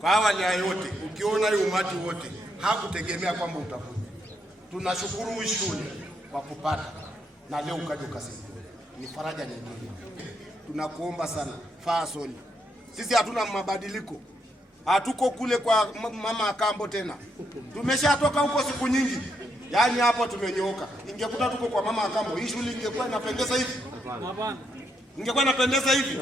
Kwa awali ya yote, ukiona hii umati wote, hakutegemea kwamba utakuja. Tunashukuru shule kwa kupata na leo ukaja ukasikia. Ni faraja nyingine. Tunakuomba sana, Fasol. Sisi hatuna mabadiliko. Hatuko kule kwa mama Akambo tena. Tumeshatoka huko siku nyingi. Yaani hapo tumenyooka. Ingekuta tuko kwa mama Akambo, hii shule ingekuwa inapendeza hivi? Hapana. Ingekuwa inapendeza hivi?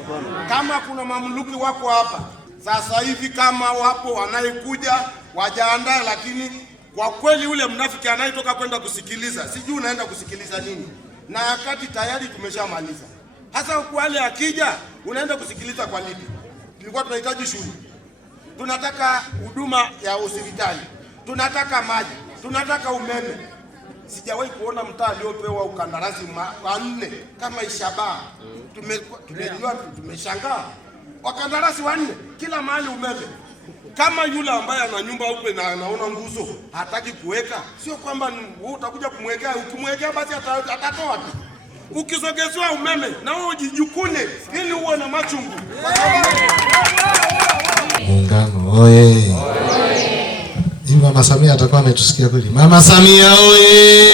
Kama kuna mamluki wako hapa, sasa hivi kama wapo wanayekuja wajaandae, lakini kwa kweli ule mnafiki anayetoka kwenda kusikiliza, sijui unaenda kusikiliza nini. Na wakati tayari tumeshamaliza. Hasa wale akija, unaenda kusikiliza kwa lipi? Tulikuwa tunahitaji shule. Tunataka huduma ya hospitali. Tunataka maji. Tunataka umeme. Sijawahi kuona mtaa aliopewa ukandarasi wanne kama Ishabaa. Tumeshangaa. Wakandarasi wanne kila mahali umeme. Kama yule ambaye ana nyumba huko na anaona nguzo hataki kuweka, sio kwamba wewe utakuja kumwekea, ukimwekea basi atatoa tu. Ukisogezewa umeme na wewe ujijukune ili uwe na machungu. Muungano oye. Hivi Mama Samia atakuwa ametusikia kweli? Mama Samia oye.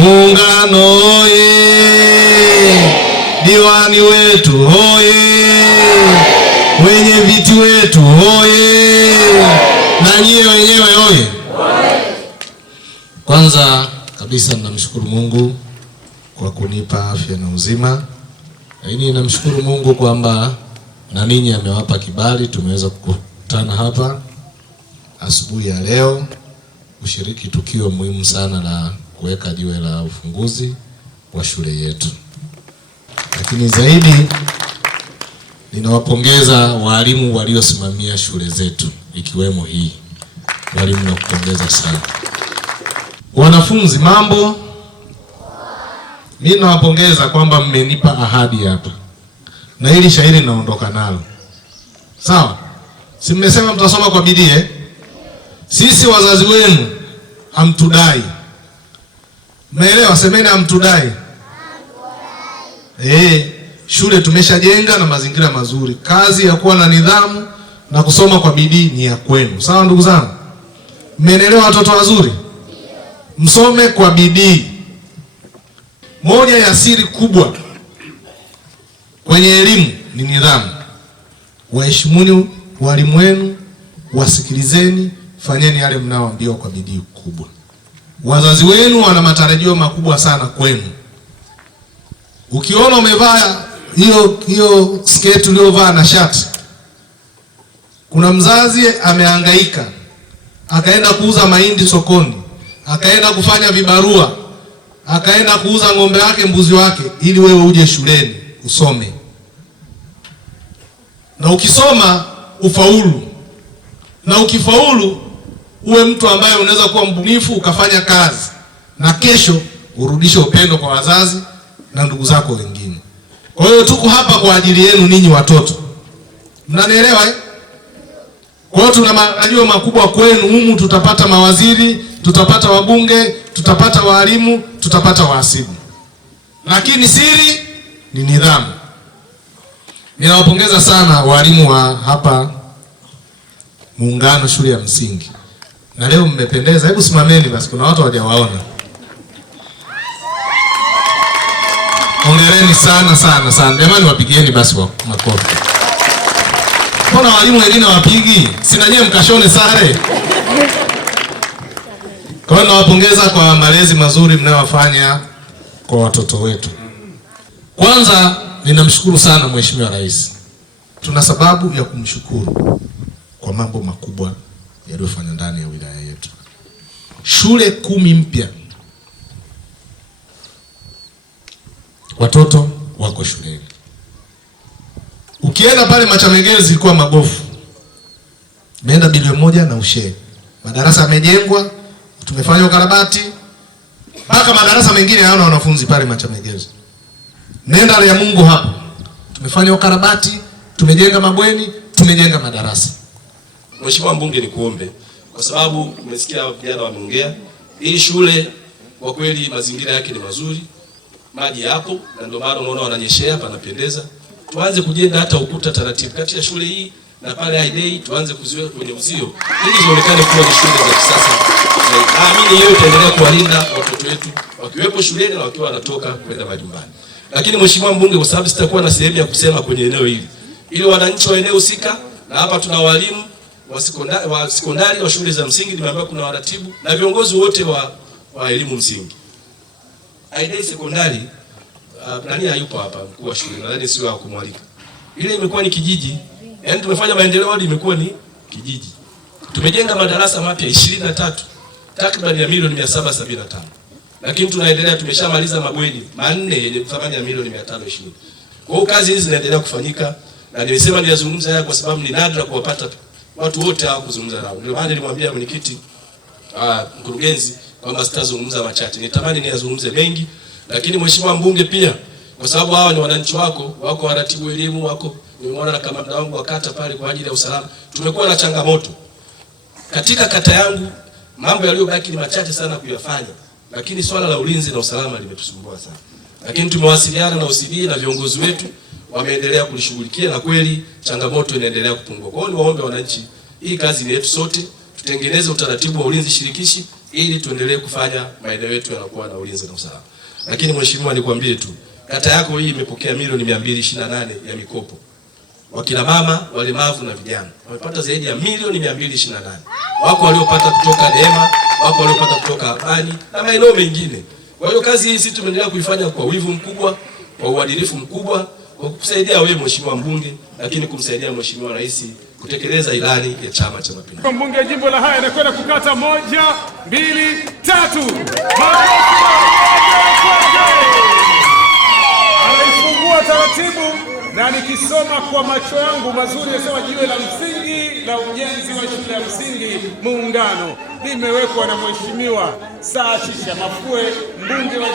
Muungano oye. Diwani wetu oye. Wenye viti wetu oye. Na nyie wenyewe oye. Kwanza kabisa namshukuru Mungu kwa kunipa afya na uzima. Lakini namshukuru Mungu kwamba na ninyi amewapa kibali tumeweza kukutana hapa asubuhi ya leo kushiriki tukio muhimu sana la kuweka jiwe la ufunguzi wa shule yetu. Lakini zaidi ninawapongeza walimu waliosimamia shule zetu ikiwemo hii. Walimu nakupongeza sana. Wanafunzi mambo, mimi nawapongeza kwamba mmenipa ahadi hapa. Na hili shairi naondoka nalo. Sawa? Si mmesema mtasoma kwa bidii? Sisi wazazi wenu hamtudai. Mmeelewa? Semeni hamtudai. Shule tumeshajenga na mazingira mazuri. Kazi ya kuwa na nidhamu na kusoma kwa bidii ni ya kwenu. Sawa ndugu zangu? Mmeelewa watoto wazuri? Msome kwa bidii. Moja ya siri kubwa kwenye elimu ni nidhamu. Waheshimuni walimu wenu, wasikilizeni, fanyeni yale mnaoambiwa kwa bidii kubwa. Wazazi wenu wana matarajio makubwa sana kwenu. Ukiona umevaa hiyo sketi uliyovaa na shati, kuna mzazi amehangaika, akaenda kuuza mahindi sokoni, akaenda kufanya vibarua, akaenda kuuza ng'ombe wake, mbuzi wake, ili wewe uje shuleni usome. Na ukisoma ufaulu. Na ukifaulu uwe mtu ambaye unaweza kuwa mbunifu ukafanya kazi. Na kesho urudishe upendo kwa wazazi na ndugu zako wengine. Kwa hiyo tuko hapa kwa ajili yenu ninyi watoto. Mnanielewa eh? Kwa hiyo tuna matarajio makubwa kwenu. Humu tutapata mawaziri, tutapata wabunge, tutapata walimu, tutapata wahasibu. Lakini siri ni nidhamu. Ninawapongeza sana walimu wa hapa Muungano shule ya msingi. Na leo mmependeza. Hebu simameni basi, kuna watu hawajawaona. Hongereni sana sana sana. Jamani wapigieni basi makofi. Mbona walimu wengine wapigi? Sina nyewe mkashone sare. Kwa hiyo nawapongeza kwa malezi mazuri mnayofanya kwa watoto wetu. Kwanza ninamshukuru sana Mheshimiwa Rais. Tuna sababu ya kumshukuru kwa mambo makubwa yaliyofanya ndani ya wilaya yetu. Shule 10 mpya. Watoto wako shuleni. Ukienda pale Machamegezi zilikuwa magofu. Imeenda bilioni 1 na ushe. Madarasa yamejengwa, tumefanya ukarabati. Mpaka madarasa mengine hayana wanafunzi pale Machamegezi. Nenda ya Mungu hapo. Tumefanya ukarabati, tumejenga mabweni, tumejenga madarasa. Mheshimiwa Mbunge, nikuombe kwa sababu umesikia vijana wameongea, hii shule kwa kweli mazingira yake ni mazuri. Maji yapo na ndio maana unaona wananyeshea, panapendeza. Tuanze kujenga hata ukuta taratibu kati ya shule hii na pale Aidei tuanze kuziweka kwenye uzio ili zionekane kuwa ni shule za kisasa. Naamini hiyo itaendelea kuwalinda watoto wetu wakiwepo shuleni na wakiwa wanatoka kwenda majumbani. Lakini Mheshimiwa Mbunge, kwa sababu sitakuwa na sehemu ya kusema kwenye eneo hili, ili wananchi wa eneo husika, na hapa tuna walimu wa sekondari wa shule za msingi, nimeambiwa kuna waratibu na viongozi wote wa elimu msingi. Aidei sekondari nani hayupo hapa, mkuu wa shule nadhani sio wa kumwalika. Ile imekuwa ni kijiji. Yaani tumefanya maendeleo hadi imekuwa ni kijiji. Tumejenga madarasa mapya 23 takriban ya milioni 775. Lakini tunaendelea, tumeshamaliza mabweni 4 yenye thamani ya milioni 520. Kwa hiyo kazi hizi zinaendelea kufanyika, na nimesema niyazungumza haya kwa sababu ni nadra kuwapata watu wote hao kuzungumza nao. Ndio maana nilimwambia mwenyekiti mkurugenzi kwamba sitazungumza machache. Nitamani niyazungumze mengi, lakini Mheshimiwa Mbunge pia, kwa sababu hawa ni wananchi wako waratibu elimu wako, nimeona na kamanda wangu wa kata pale kwa ajili ya usalama. Tumekuwa na changamoto katika kata yangu, mambo yaliyobaki ni machache sana kuyafanya, lakini swala la ulinzi na usalama limetusumbua sana. Lakini tumewasiliana na OCD na viongozi wetu wameendelea kulishughulikia, na kweli changamoto inaendelea kupungua. Kwa hiyo niwaombe wananchi, hii kazi ni yetu sote, tutengeneze utaratibu wa ulinzi shirikishi ili tuendelee kufanya maeneo yetu yanakuwa na ulinzi na usalama. Lakini Mheshimiwa, nikwambie tu, kata yako hii imepokea milioni 228 ya mikopo. Wakina mama, walemavu na vijana wamepata zaidi ya milioni 228. Wako waliopata kutoka Neema, wako waliopata kutoka Amani na maeneo mengine. Kwa hiyo kazi hii sisi tumeendelea kuifanya kwa wivu mkubwa, kwa uadilifu mkubwa, kwa kusaidia wewe Mheshimiwa Mbunge, lakini kumsaidia Mheshimiwa Rais kutekeleza ilani ya Chama cha Mapinduzi. Mbunge jimbo la Haya anakwenda kukata 1, 2, 3. Anaifungua taratibu, na nikisoma kwa macho yangu mazuri nasema jiwe la msingi la ujenzi wa shule ya msingi Muungano limewekwa na Mheshimiwa Saashisha Mafue, mbunge wa